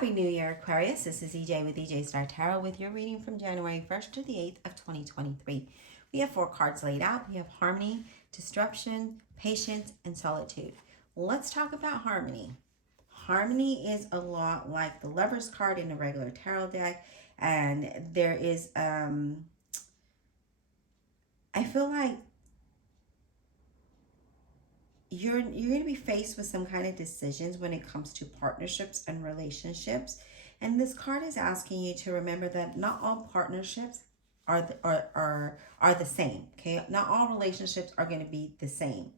Happy New Year, Aquarius. This is EJ with EJ Star Tarot with your reading from January 1st to the 8th of 2023. We have 4 cards laid out. We have harmony, disruption, patience, and solitude. Let's talk about harmony. Harmony is a lot like the Lover's card in a regular tarot deck. And there is, I feel like you're going to be faced with some kind of decisions when it comes to partnerships and relationships. And this card is asking you to remember that not all partnerships are the same, okay? Not all relationships are going to be the same.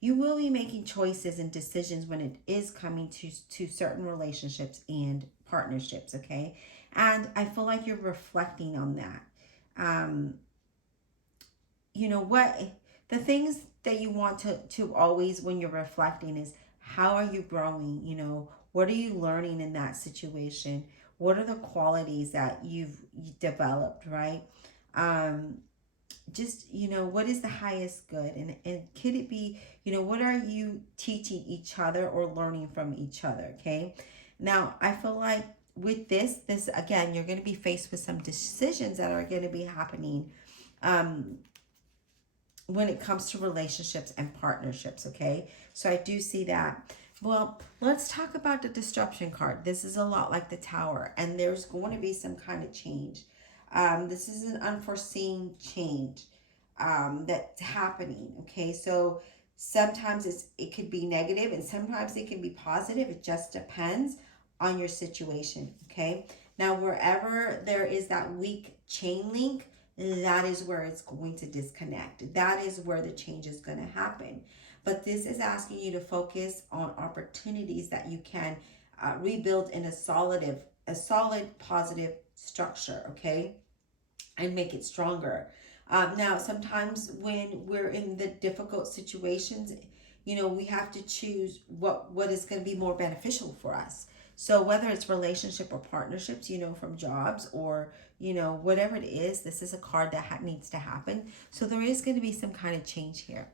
You will be making choices and decisions when it is coming to certain relationships and partnerships, okay? And I feel like you're reflecting on that. You know what, the things that you want to always, when you're reflecting, is how are you growing? You know, what are you learning in that situation? What are the qualities that you've developed, right? Just, you know, what is the highest good? And could it be, you know, what are you teaching each other or learning from each other, okay? Now, I feel like with this again, you're going to be faced with some decisions that are going to be happening when it comes to relationships and partnerships, okay? So I do see that. Well, let's talk about the disruption card. This is a lot like the Tower, and there's going to be some kind of change. This is an unforeseen change that's happening, okay? So sometimes it could be negative, and sometimes it can be positive. It just depends on your situation, okay? Now, wherever there is that weak chain link, that is where it's going to disconnect. That is where the change is going to happen. But this is asking you to focus on opportunities that you can rebuild in a solid, positive structure, okay? And make it stronger. Now, sometimes when we're in the difficult situations, you know, we have to choose what is going to be more beneficial for us. So whether it's relationship or partnerships, you know, from jobs or, you know, whatever it is, this is a card that needs to happen. So there is going to be some kind of change here.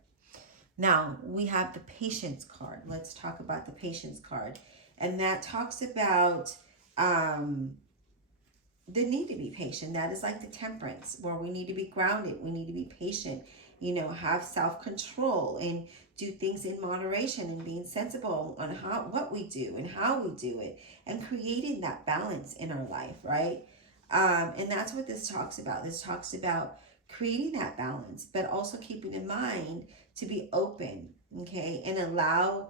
Now, we have the patience card. Let's talk about the patience card. And that talks about the need to be patient. That is like the temperance, where we need to be grounded. We need to be patient, you know, have self-control and do things in moderation and being sensible on what we do and how we do it, and creating that balance in our life, right? And that's what this talks about. This talks about creating that balance, but also keeping in mind to be open, okay? And allow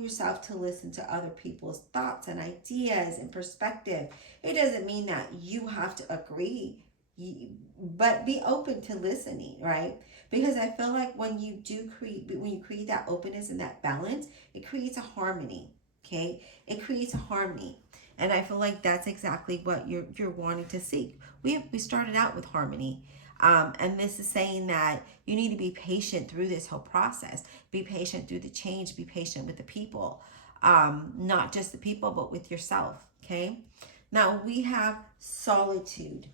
yourself to listen to other people's thoughts and ideas and perspective. It doesn't mean that you have to agree, but be open to listening, right? Because I feel like when you create that openness and that balance, it creates a harmony, okay? It creates a harmony. And I feel like that's exactly what you're wanting to seek. We started out with harmony. And this is saying that you need to be patient through this whole process. Be patient through the change. Be patient with the people. Not just the people, but with yourself, okay? Now, we have solitude.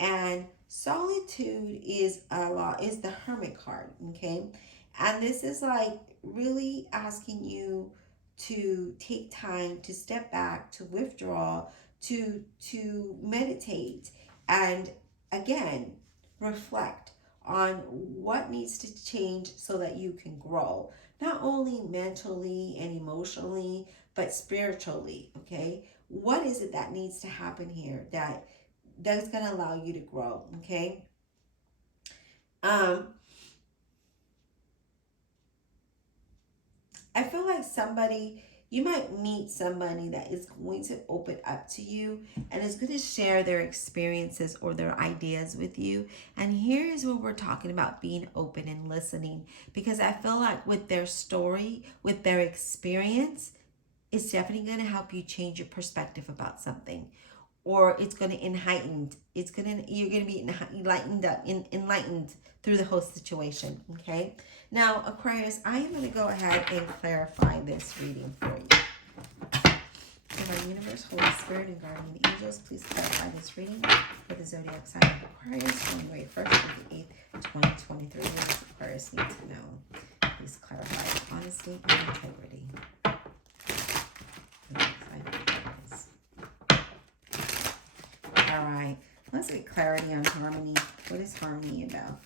And solitude is the Hermit card, okay? And this is like really asking you to take time to step back, to withdraw, to meditate, and again, reflect on what needs to change so that you can grow, not only mentally and emotionally, but spiritually, okay? What is it that needs to happen here that's going to allow you to grow, okay? I feel like you might meet somebody that is going to open up to you and is going to share their experiences or their ideas with you. And here is what we're talking about, being open and listening, because I feel like with their story, with their experience, it's definitely going to help you change your perspective about something. Or it's going to you're going to be enlightened through the whole situation, okay? Now, Aquarius, I am going to go ahead and clarify this reading for you. Divine Universe, Holy Spirit, and Guardian Angels, please clarify this reading for the zodiac sign of Aquarius, January 1st to the 8th, 2023. What does Aquarius need to know? Please clarify it. honesty and integrity. All right, let's get clarity on harmony. What is harmony about?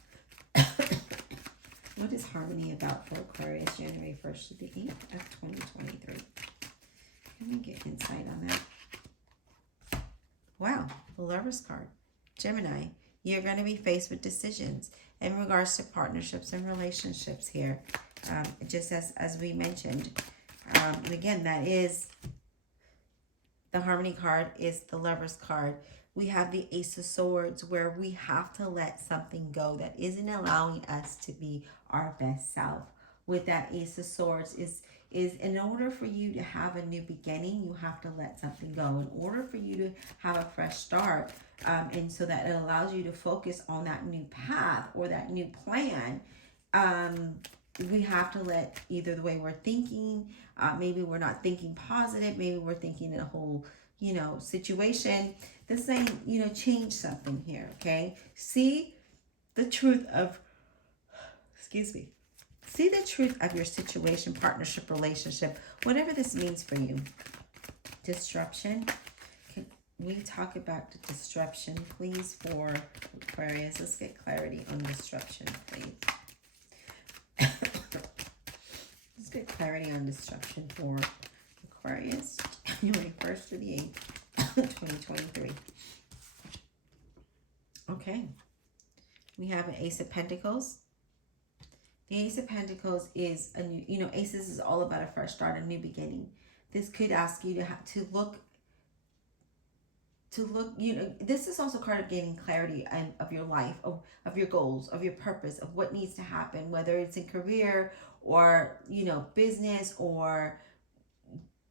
What is harmony about for Aquarius, January 1st to the 8th of 2023? Can we get insight on that? Wow, the Lover's card. Gemini, you're going to be faced with decisions in regards to partnerships and relationships here. Just as we mentioned. And again, that is the Harmony card is the Lover's card. We have the Ace of Swords, where we have to let something go that isn't allowing us to be our best self. With that Ace of Swords is in order for you to have a new beginning, you have to let something go. In order for you to have a fresh start, and so that it allows you to focus on that new path or that new plan, we have to let either the way we're thinking, maybe we're not thinking positive, maybe we're thinking in a whole, situation. This saying, change something here, okay? See the truth of, see the truth of your situation, partnership, relationship, whatever this means for you. Disruption. Can we talk about the disruption, please, for Aquarius? Let's get clarity on disruption, please. Let's get clarity on disruption for Aquarius, January 1st through the 8th, 2023. Okay. We have an Ace of Pentacles. The Ace of Pentacles is a new, Aces is all about a fresh start, a new beginning. This could ask you to look, this is also a card of gaining clarity of your life, of your goals, of your purpose, of what needs to happen, whether it's in career or, business or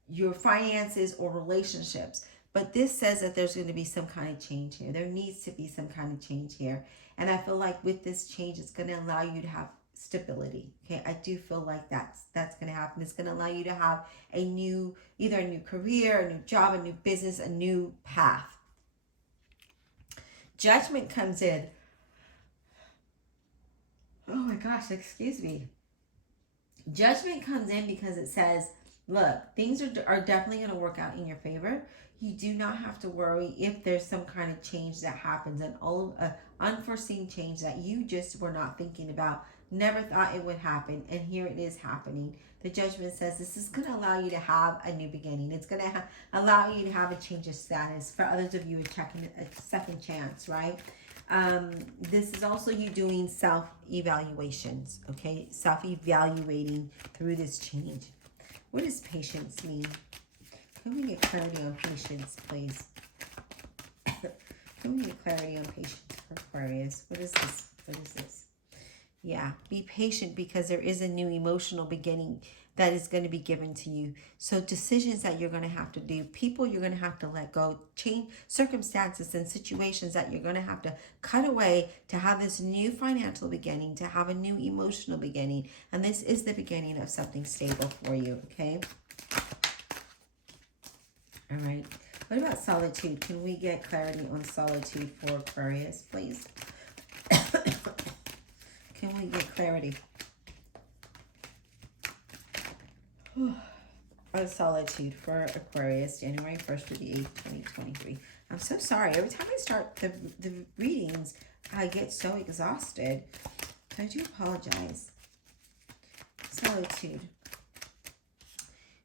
your finances or relationships. But this says that there's going to be some kind of change here. There needs to be some kind of change here. And I feel like with this change, it's going to allow you to have stability. Okay, I do feel like that's going to happen. It's going to allow you to have either a new career, a new job, a new business, a new path. Judgment comes in. Oh my gosh, excuse me. Judgment comes in because it says, look, things are definitely going to work out in your favor. You do not have to worry if there's some kind of change that happens, an unforeseen change that you just were not thinking about, never thought it would happen, and here it is happening. The Judgment says this is going to allow you to have a new beginning. It's going to allow you to have a change of status. For others of you, a second chance, right? This is also you doing self-evaluations, okay? Self-evaluating through this change. What does patience mean? Can we get clarity on patience, please? Can we get clarity on patience for Aquarius? What is this? What is this? Yeah, be patient because there is a new emotional beginning that is going to be given to you. So decisions that you're going to have to do, people you're going to have to let go, change circumstances and situations that you're going to have to cut away to have this new financial beginning, to have a new emotional beginning. And this is the beginning of something stable for you, okay? All right. What about solitude? Can we get clarity on solitude for Aquarius, please? Can we get clarity on solitude for Aquarius, January 1st to the 8th, 2023? I'm so sorry. Every time I start the readings, I get so exhausted. I do apologize. Solitude.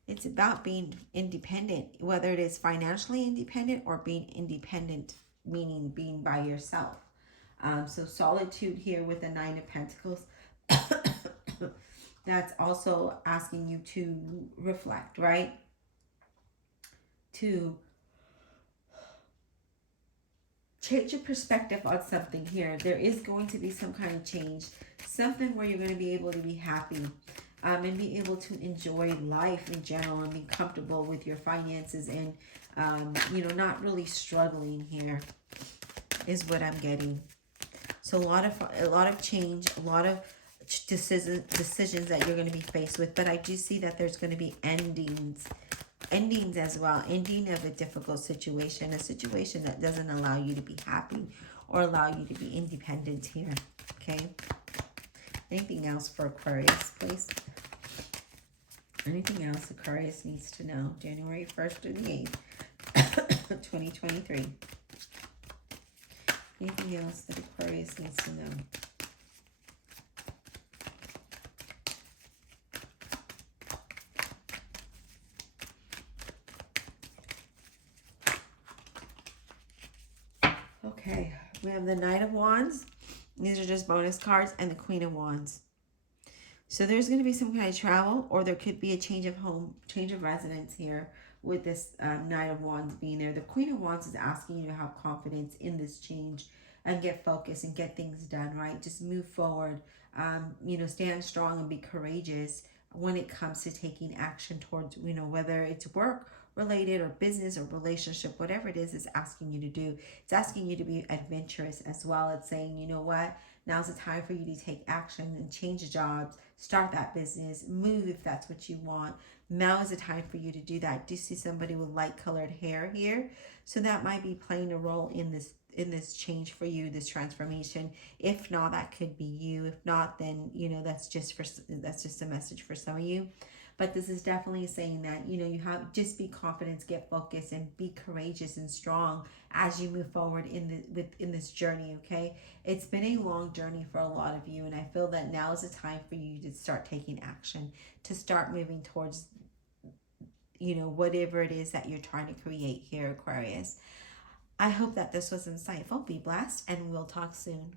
It's about being independent, whether it is financially independent or being independent, meaning being by yourself. So solitude here with the Nine of Pentacles. That's also asking you to reflect, right? To change your perspective on something here. There is going to be some kind of change. Something where you're going to be able to be happy. And be able to enjoy life in general and be comfortable with your finances and, not really struggling here is what I'm getting. So a lot of change, a lot of decisions that you're going to be faced with. But I do see that there's going to be endings as well. Ending of a difficult situation, a situation that doesn't allow you to be happy or allow you to be independent here. Okay. Anything else for Aquarius, please? Anything else Aquarius needs to know? January 1st to the 8th, 2023. Anything else that Aquarius needs to know? Okay, we have the Knight of Wands. These are just bonus cards, and the Queen of Wands. So there's going to be some kind of travel, or there could be a change of home, change of residence here with this Knight of Wands being there. The Queen of Wands is asking you to have confidence in this change and get focused and get things done, right? Just move forward, you know, stand strong and be courageous when it comes to taking action towards, you know, whether it's work related or business or relationship, whatever it is asking you to do. It's asking you to be adventurous as well. It's saying, you know what, now's the time for you to take action and change jobs, start that business, move if that's what you want. Now is the time for you to do that. Do you see somebody with light colored hair here? So that might be playing a role in this change for you, this transformation. If not, that could be you. If not, then you know that's just a message for some of you. But this is definitely saying that, you know, you have just be confident, get focused, and be courageous and strong as you move forward in this journey. Okay, it's been a long journey for a lot of you, and I feel that now is the time for you to start taking action, to start moving towards, you know, whatever it is that you're trying to create here, Aquarius. I hope that this was insightful. Be blessed, and we'll talk soon.